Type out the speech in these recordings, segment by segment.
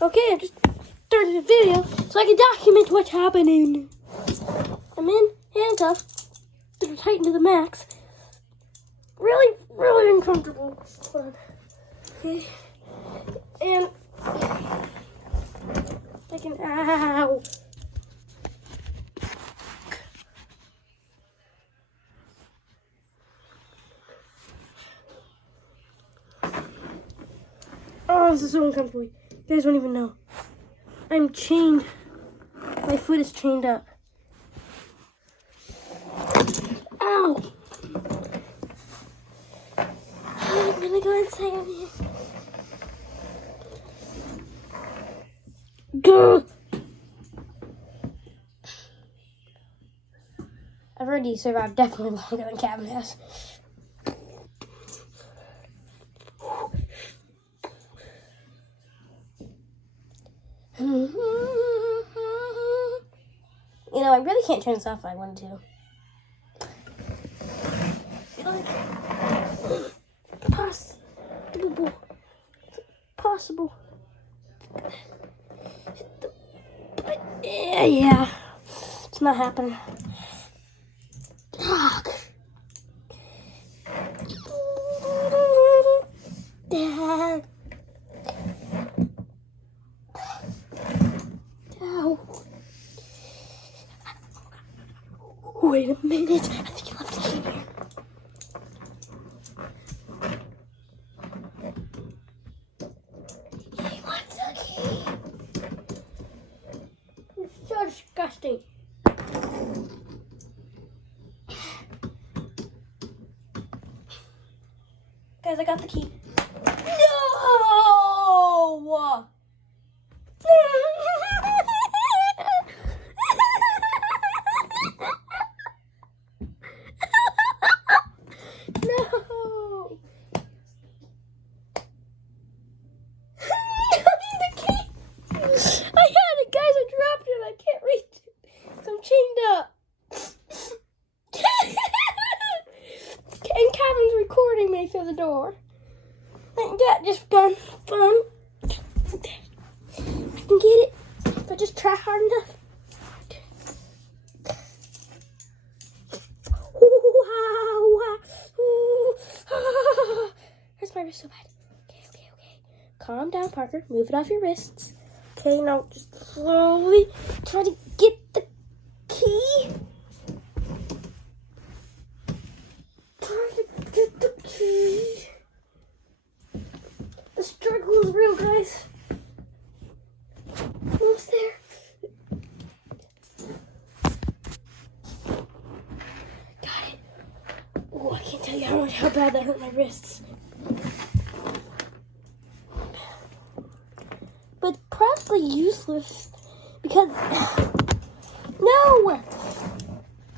Okay, I just started a video so I can document what's happening. I'm in handcuffs. They're tightened to the max. Really, really uncomfortable. Hold on. Okay. And I can, ow. Oh, this is so uncomfortable. You guys don't even know. I'm chained. My foot is chained up. Ow. I'm gonna go inside of here. Gah. I've already survived definitely longer than Kevin has. You know, I really can't turn this off if I wanted to. Possible. Yeah. It's not happening. Fuck. Dad. Ow. Wait a minute. I think you left the key here. He wants the key. You're so disgusting. Guys, I got the key. No! No! The key! I had it, guys. I dropped it. I can't reach it. So I'm chained up. And Kevin's recording me through the door. Ain't that just fun? I can get it if I just try hard enough. Hurts my wrist so bad. Okay. Calm down, Parker. Move it off your wrists. Okay, now just slowly try to get the key. The struggle is real, guys. Almost there. Got it. Oh, I can't tell you how bad that hurt my wrists. But it's practically useless because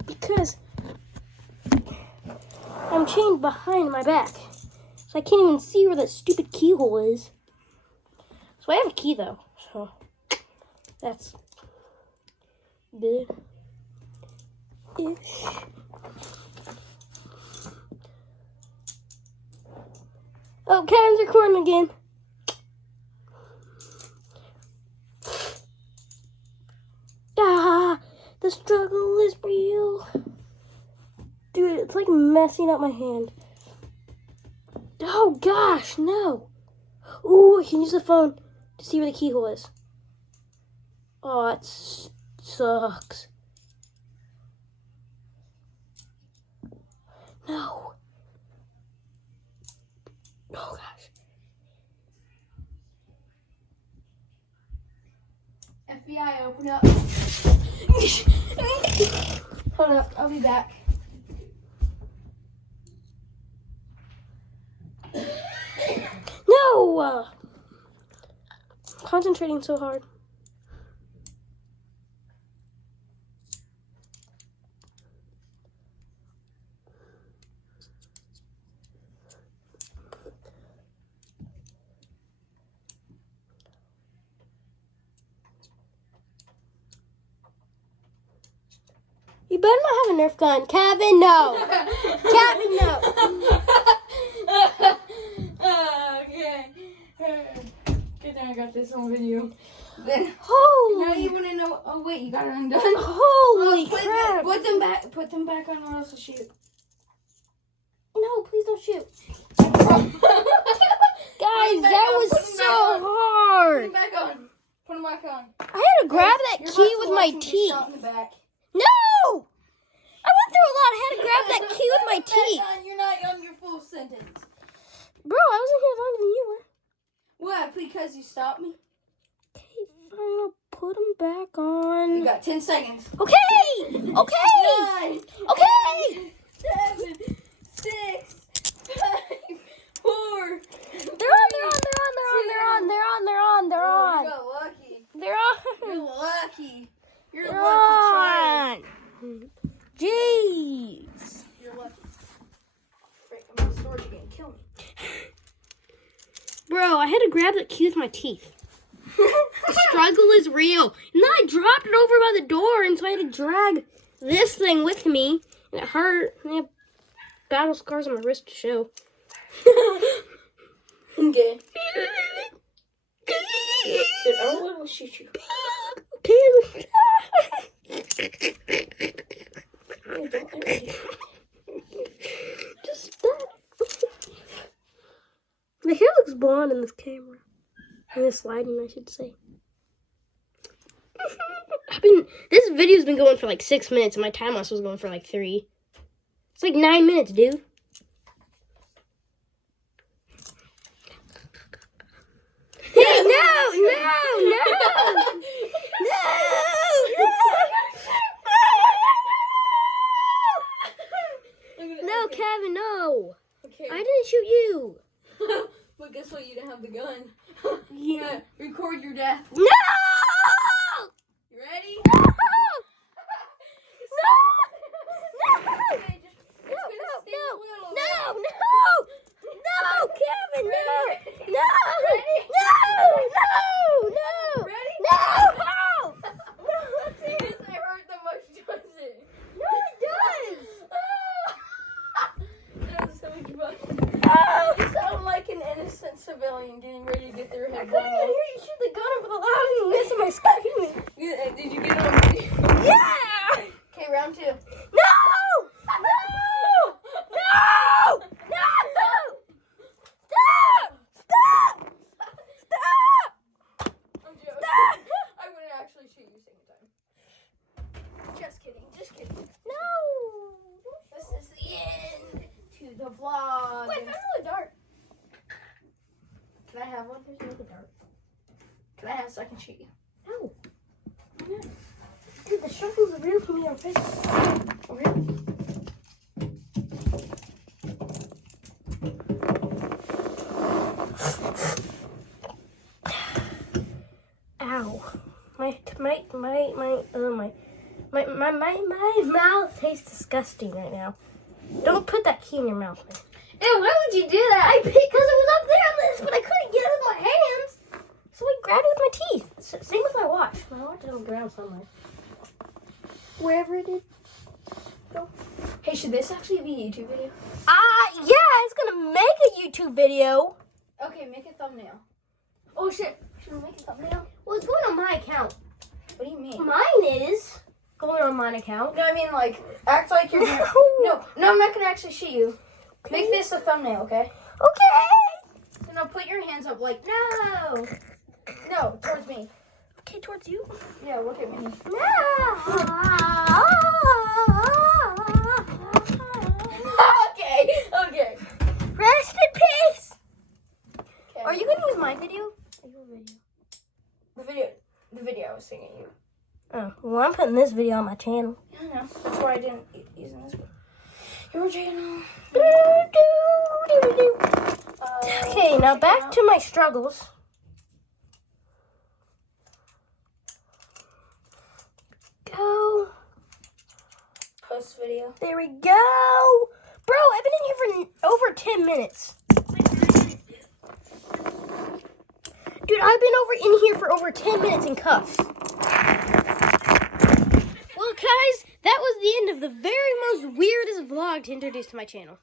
because I'm chained behind my back. So I can't even see where that stupid keyhole is. So I have a key though. So that's good-ish. Oh, Kevin's recording again. The struggle is real. Dude, it's like messing up my hand. Oh gosh, no. Ooh, I can use the phone to see where the keyhole is. Oh, it sucks. No. Oh gosh. FBI, open up. Hold up, I'll be back. No! Concentrating so hard. You better not have a Nerf gun. Kevin, no. Kevin, no. Okay. Good then I got this on video. Then now Holy, you want to know? Oh wait, you got it undone. holy Put crap! Put them back. Put them back on, or else I'll shoot. No, please don't shoot. Guys, Guys, that was so hard. Put them back on. Put them back on. I had to grab that You're key about to with watch my him get teeth. shot in the back. No! I went through a lot. I had to grab that key with my Put them back teeth. on. You're not on your full sentence. Bro, I was in here longer than you were. What? Because you stopped me? Okay, fine. I'll put them back on. You got 10 seconds. Okay! Okay! 9, Okay! 7, 6, 5, 4. They're on. You got lucky. They're on. You're lucky. You're a They're lucky child. on. Jeez. You're lucky. Frick, I'm in the storage again. Kill me. Bro, I had to grab that key with my teeth. The struggle is real. And then I dropped it over by the door, and so I had to drag this thing with me. And it hurt. And I have battle scars on my wrist to show. Okay. Dude, I don't want to shoot you. Okay. Just stop. My hair looks blonde in this camera. In this lighting, I should say. This video's been going for like 6 minutes, and my time lapse was going for like 3. It's like 9 minutes, dude. Hey, no, Kevin, no. Okay. I didn't shoot you. But guess what? You didn't have the gun. Yeah. Record your death. No! You ready? No! Okay, just, it's gonna sting a little. No, Kevin, no! No! Ready? No! Ready? No! It hurt the most, does it? No, it does! That was so much fun. No! You sound like an innocent civilian getting ready to get their I head couldn't blown even hear off. you shoot the gun over the loud and miss my screaming. Did you get it on video? Yeah! Okay, round 2. No! No! No! No! Stop! Stop! Stop! I'm joking. Stop! I wouldn't actually shoot you second time. Just kidding. Just kidding. No! This is the end to the vlog. Wait, I found another dart. Can I have one? There's another dart. Can I have a second shoot you? No. Dude, the struggles are real for me on Facebook. Oh, really? Ow. My mouth tastes disgusting right now. Don't put that key in your mouth, man. Ew, why would you do that? Because it was up there on this, but I couldn't get it with my hands. So I grabbed it with my teeth. Same with my watch. My watch is on the ground somewhere. Wherever it is. Go. Hey, should this actually be a YouTube video? Yeah, it's gonna make a YouTube video. Okay, make a thumbnail. Oh shit, should we make a thumbnail? Well, it's going on my account. What do you mean? Mine is going on mine account. No, I mean like, act like you're... No, I'm not gonna actually shoot you. Okay. Make this a thumbnail, okay? Okay. So now put your hands up like, No. no, towards me. Okay, towards you. Yeah, look at me. No. Okay. Rest in peace. Okay. Are you gonna use my video? Or your video? The video I was singing you. Oh, well, I'm putting this video on my channel. I know. That's why I didn't use this one. Your channel. Okay, now back to my struggles. Go. Post video. There we go. Bro, I've been in here for over 10 minutes. Dude, I've been in here for over 10 minutes in cuffs. Well, guys, that was the end of the very most weirdest vlog to introduce to my channel.